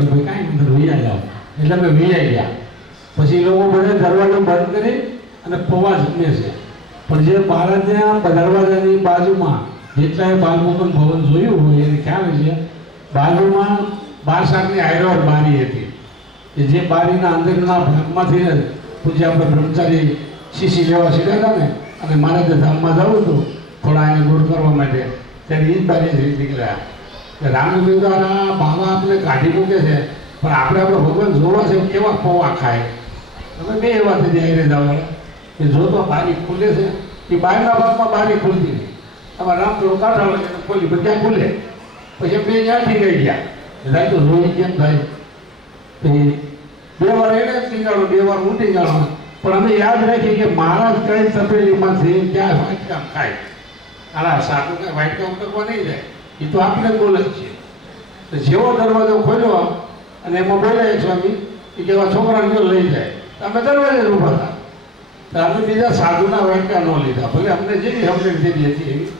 કે ભાઈ કાંઈ અંદર વીઆઈ જાઓ, એટલે અમે વીઆઈ ગયા. પછી લોકો બધા દરવાજો બંધ કરી અને પૌવા જમે છે. પણ જે ભારતના દરવાજાની બાજુમાં જેટલાએ બાલમુકુંદ ભવન જોયું હોય એને ખ્યાલ છે, બાજુમાં 12 શાકની હાઈરોડ બારી હતી કે જે બારીના અંદરના ભાગમાંથી પૂજ્ય આપણે બ્રહ્મચારી શીશી લેવા સીધા ને અને મારે જે ધામમાં જવું હતું થોડા એને દૂર કરવા માટે, ત્યારે એ જ બારી નીકળ્યા. રામદેવ દ્વારા બાબા આપણે કાઢી મૂકે છે, પણ આપણે ભગવાન જોવા છે કેવા પૌવા ખાય. તમે બે એવા થઈ જાય જવાળા કે જો તો બારી ખુલે છે, એ બહારના ભાગમાં બારી ખુલતી નહીં. આમાં રામ થોડું કાઢા ખોલી પણ ક્યાં ખુલે, પછી બે ત્યાંથી ગઈ ગયા. થાય તો રોઈ કેમ થાય? પછી 2 વાર એને ટીંગાડો, 2 વાર હું ટીંગાડો, પણ અમે યાદ રાખીએ કે મહારાજ કઈ તપેલીમાંથી ક્યાં વાટકામ ખાય. આના સારું કઈ વાટકામ કરવા નહીં જાય, એ તો આપણે બોલે જ છે. જેવો દરવાજો ખોલ્યો અને એમાં બોલ્યા એક સ્વામી કે એવા છોકરાને જો લઈ જાય, અમે દરવાજે ઊભા હતા. તો અમે બીજા સાધુના વાટકા ન લીધા, ભલે અમને જેવી સમજણ જેવી હતી એવી,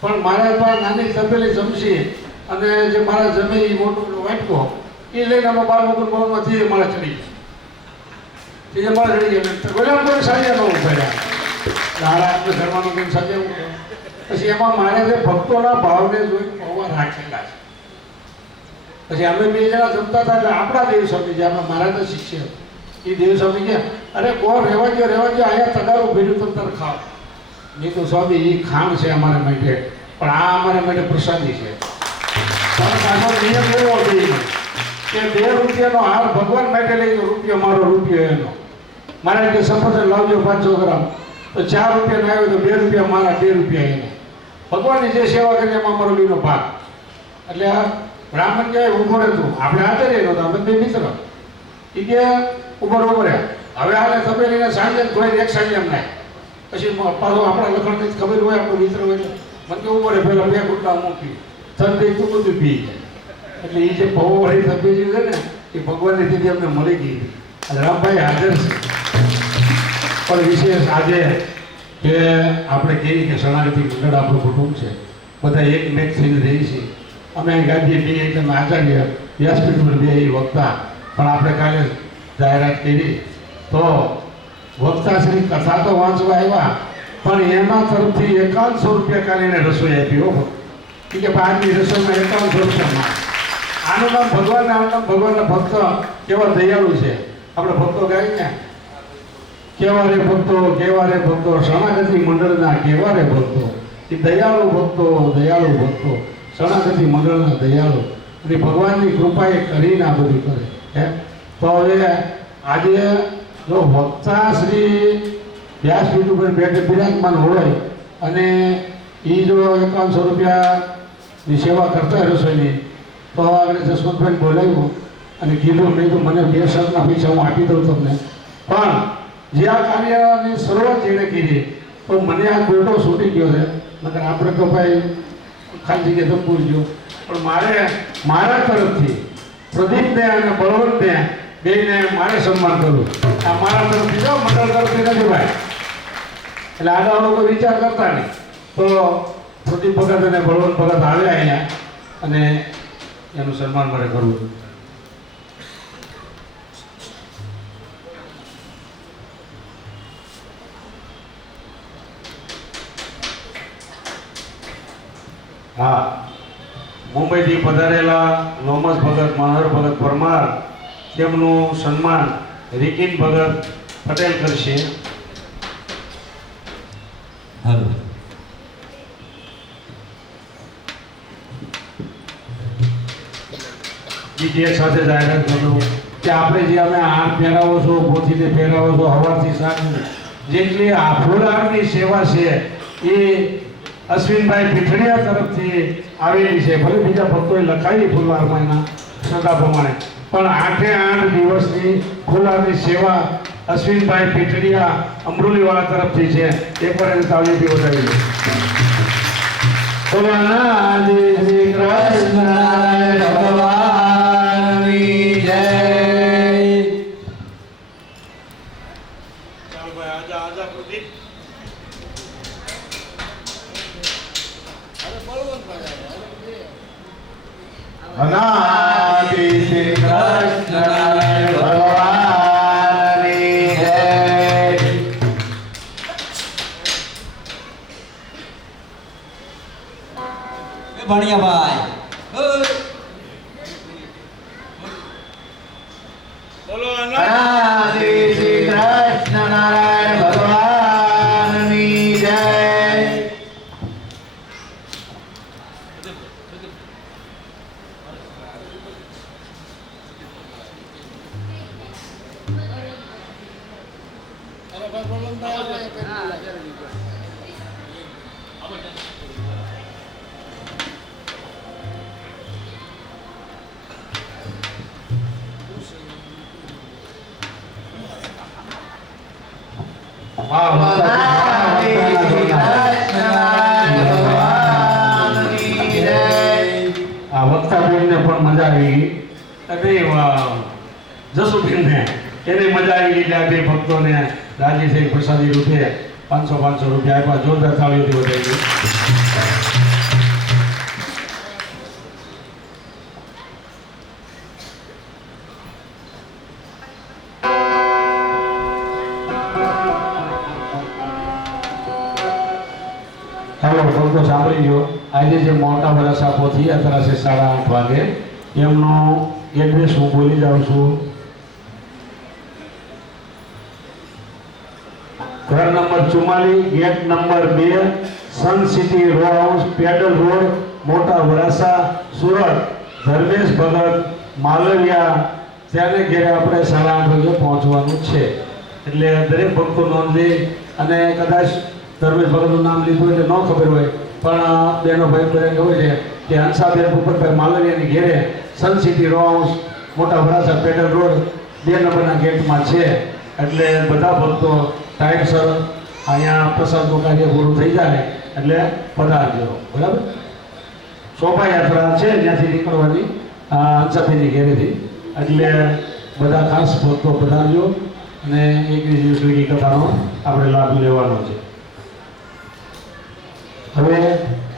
પણ મારા પાસે નાની તપેલી જમશી અને જે મારા જમે એ મોટું વાટકો એ લઈને અમે બાલમુકુંદ ભવનમાંથી મારા ચડી ગયા. એ મારા ચડી ગયા બોલ્યા કોઈ સાજા ન ઉભા દાડા આપણે ધર્મનું કંઈ સાજા ઉભા. પછી એમાં મારે જે ભક્તોના ભાવને જોઈ પૌવા રાખેલા છે. પછી અમે 2 જણા જમતા હતા એટલે આપણા દેવસ્વામી જે આપણે મારા શિષ્ય એ દેવસ્વામી કે અરે કોણ રહેવા દો અહીંયા તગારું ભેર્યું તો તર ખાવ. નહીં તો સ્વામી એ ખાણ છે અમારા માટે, પણ આ અમારા માટે પ્રસાદી છે. નિયમ એવો જોઈએ કે 2 રૂપિયાનો હાર ભગવાન માટે લઈ તો રૂપિયો મારો રૂપિયો એનો. મારે કે સફરજન લાવજો 500 ગ્રામ, તો 4 રૂપિયાનો આવ્યો તો 2 રૂપિયા મારા, 2 રૂપિયા એને. ભગવાનની જે સેવા કરી એમાં અમારો બીનો ભાગ. એટલે આ બ્રાહ્મણ કહેવાય ઉભો રહેતું, આપણે આચાર્ય નહોતા, અમે 2 મિત્ર. એ કે ઉભો રહ્યા, હવે હાલે તપેલીને સાંજે ધોઈને એક સાંજે એમ નાય. પછી પાછો આપણા લખણની ખબર હોય, આપણો મિત્ર હોય એટલે મને કે ઉભો રહે, પહેલાં 2 ગુટલા મૂકી ઠંડી તું બધું પી જાય. એટલે એ જે પૌવાવાળી તપેલી છે ને એ ભગવાનની તેથી અમને મળી ગઈ. રામભાઈ હાજર છે, પણ વિશેષ આજે કે આપણે કહીએ કે શરણાગતિ મંડળ આપણું કુટુંબ છે, બધા એકમેક થઈને રહી છે. અમે ગાંધી બે એટલે આચાર્ય વ્યાસપીઠ પર 2 વક્તા, પણ આપણે કાલે જાહેરાત કરી તો વક્તાશ્રી કથા તો વાંચવા આવ્યા, પણ એના તરફથી 5100 રૂપિયા કાલે એને રસોઈ આપી. હો કે આજની રસોઈમાં 5100 રૂપિયામાં. આનું નામ ભગવાન, આનું નામ ભગવાનના ભક્ત કેવા દયાળુ છે. આપણે ભક્તો ગાય ને કેવા રે ભક્તો શરણાગતિ મંડળના કેવા રે ભક્તો, એ દયાળુ ભક્તો શરણાગતિ મંડળના દયાળુ, અને ભગવાનની કૃપાએ કરીને આ બધું કરે હે. તો હવે આજે જો વક્તા શ્રી વ્યાસપીઠ ઉપર બિરાજમાન હોય અને એ જો 5100 રૂપિયાની સેવા કરતા હોય રસોઈની, તો આગળ જસવંતભાઈને બોલાવ્યું અને કીધું નહીં તો મને 2 શર્ટના પૈસા હું આપી દઉં તમને. પણ જે આ કાર્યની શરૂઆત જેને કરી તો મને આ ગોટો છૂટી ગયો છે, નકર આપણે તો ભાઈ ખાલી જગ્યાએ તો પૂછજો. પણ મારા તરફથી પ્રદીપને અને બળવંતને બેને મારે સન્માન કરવું. આ મારા તરફથી જો મંડળ તરફથી નથી ભાઈ, એટલે આના લોકો વિચાર કરતા નહીં. તો પ્રદીપ ભગત અને બળવંત ભગત આવ્યા અહીંયા અને એનું સન્માન મારે કરવું. હા, મુંબઈથી પધારેલા લોમસ ભગત, મનોહર ભગત પરમાર, તેમનું સન્માન રિકિન ભગત પટેલ કરશે. હાલો બીજી એક સાથે જાહેરાત કરું કે આપણે જે અમે હાર પહેરાવો છો, ગોથીને પહેરાવો છો, હવારથી સાંજ જેટલી આ ફૂલહારની સેવા છે એ અશ્વિનભાઈ પીઠડિયા તરફથી આવેલી છે. ભલે બીજા ભક્તોએ લખાવી ફૂલહારમાં એના શ્રદ્ધા પ્રમાણે, પણ 8 દિવસની ફૂલહારની સેવા અશ્વિનભાઈ પીઠડિયા અમરોલીવાળા તરફથી છે. એકવાર એને તાળીથી વધાવી લે. શ્રી કૃષ્ણ ભગવાનની જય. ચાલો ભાઈ આજા પ્રદીપ. અનાદિ શ્રી કૃષ્ણ ભગવાનની જય. ભણિયાભાઈ શ્રી શ્રી કૃષ્ણ નારાયણ ભગવાનની જય. આ વક્તાબેનને પણ મજા આવી અને જસુબેનને એને મજા આવી એટલે આ બે ભક્તોને રાજી થઈ પ્રસાદી રૂપે 500 રૂપિયા આપ્યા. જોરદાર તાળીઓથી વધાવી. ચાલો ભક્તો સાંભળી લો. આજે જે મોટા વરસા પોથી યાત્રા છે 8:30 વાગે એમનો એડ્રેસ હું બોલી જાઉં છું. ઘર number 44, gate number 2, sun city row house, pedal road, Mota Varasa, Surat. Dharmesh ભગત માલવિયા ત્યાંને ઘેરે આપણે 8:30 વાગે પહોંચવાનું છે. એટલે દરેક ભક્તો નોંધ લે. અને કદાચ ધર્મેશ ભગતનું નામ લીધું એટલે ન ખબર હોય પણ બેનો ભાઈ બહેન હોય છે કે હંસાબેન ભૂપતભાઈ માલવિયાની ઘેરે સન સિટી રો હાઉસ, મોટા વરાસા, પેડલ રોડ 2 નંબરના ગેટમાં છે. એટલે બધા ભક્તો ટાઈમસર અહીંયા પ્રસાદનું કાર્ય પૂરું થઈ જાય એટલે પધારજો. બરાબર. શોભાયાત્રા છે ત્યાંથી નીકળવાની હંસાબેનની ઘેરેથી. એટલે બધા ખાસ ભક્તો પધારજો અને એકવીસમી કથાનો આપણે લાભ લેવાનો છે. હવે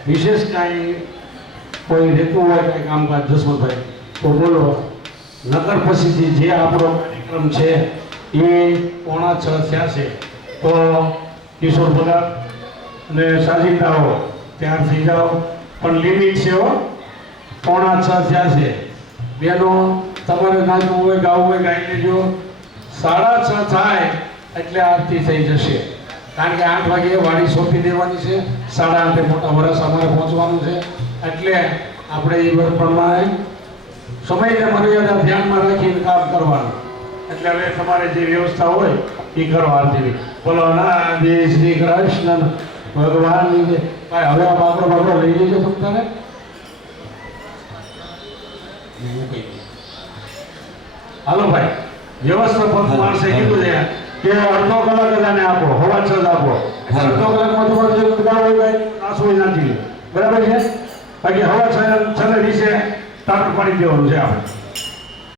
વિશેષ કાંઈ કોઈ રહેતું હોય કંઈ કામકાજ જસવંતભાઈ તો બોલો. નગર પછીથી જે આપણો કાર્યક્રમ છે એ 5:45 થયા છે તો કિશોર ભગત અને સાજિંદાઓ તૈયાર થઈ જાઓ. પણ લિમિટ છે હો. 5:45 થયા છે. બેનો તમારે નાચવું હોય ગાવું હોય ગાઈ લેજો. 6:30 થાય એટલે આરતી થઈ જશે. કારણ કે 8 વાગે વાડી સોંપી દેવાની છે. 8:30 મોટા વરસ અમારે પહોંચવાનું છે. એટલે આપણે એ પ્રમાણે સમયને મર્યાદા ધ્યાનમાં રાખીને કામ કરવાનું. એટલે હવે તમારે જે વ્યવસ્થા હોય એ કરો આરતીની. બોલો નાદે શ્રી કૃષ્ણ ભગવાનની જય. ભાઈ હવે આ બાકડો લઈ લેજો તમે તારે. હાલો ભાઈ. વ્યવસ્થાપક માણસે કીધું છે કે અડધો કલાક જ આને આપો, 6:15 આપો. અડધો કલાકમાં તમારે જે ગાવ હોય નાસું નાખી લે. બરાબર છે. બાકી 6:15 વિશે તાપડ પાડી દેવાનું છે આપણે.